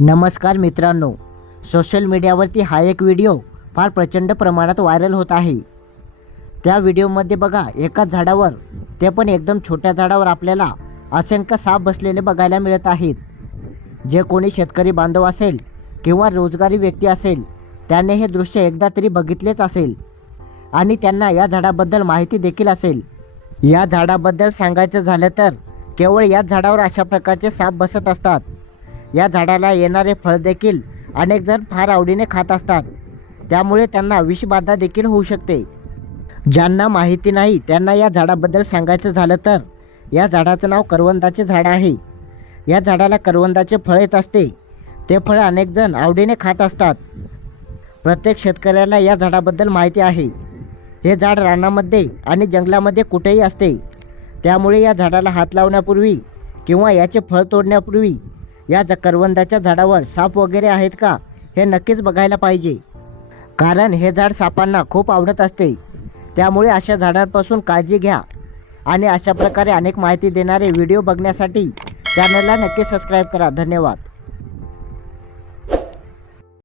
नमस्कार मित्रांनो सोशल मीडियावरती हा एक व्हिडिओ फार प्रचंड प्रमाणात व्हायरल होत आहे. त्या व्हिडिओमध्ये बघा एकाच झाडावर ते पण एकदम छोट्या झाडावर आपल्याला असंख्य साप बसलेले बघायला मिळत आहेत. जे कोणी शेतकरी बांधव असेल किंवा रोजगारी व्यक्ती असेल त्याने हे दृश्य एकदा तरी बघितलेच असेल. आणि त्यांना या झाडाबद्दल माहिती देखील असेल. या झाडाबद्दल सांगायचं झालं तर केवळ याच झाडावर अशा प्रकारचे साप बसत असतात. या झाडाला येणारे फळ देखील अनेक जण फार आवडीने खात असतात. त्यामुळे त्यांना विषबाधा देखील होऊ शकते. ज्यांना माहिती नाही त्यांना या झाडाबद्दल सांगायचं झालं तर या झाडाचं नाव करवंदाचे झाड आहे. या झाडाला करवंदाचे फळ येत असते. ते फळ अनेकजण आवडीने खात असतात. प्रत्येक शेतकऱ्याला या झाडाबद्दल माहिती आहे. हे झाड रानामध्ये आणि जंगलामध्ये कुठेही असते. त्यामुळे या झाडाला हात लावण्यापूर्वी किंवा याचे फळ तोडण्यापूर्वी या ज करवंदाच्या झाडावर साप वगैरे आहेत का? हे नक्कीच बघायला पाहिजे. कारण हे झाड सापांना खूप आवडत असते. त्यामुळे अशा झाडांपासून काळजी घ्या. आणि अशा प्रकारे अनेक माहिती देणारे व्हिडिओ बघण्यासाठी चॅनलला नक्की सबस्क्राईब करा. धन्यवाद.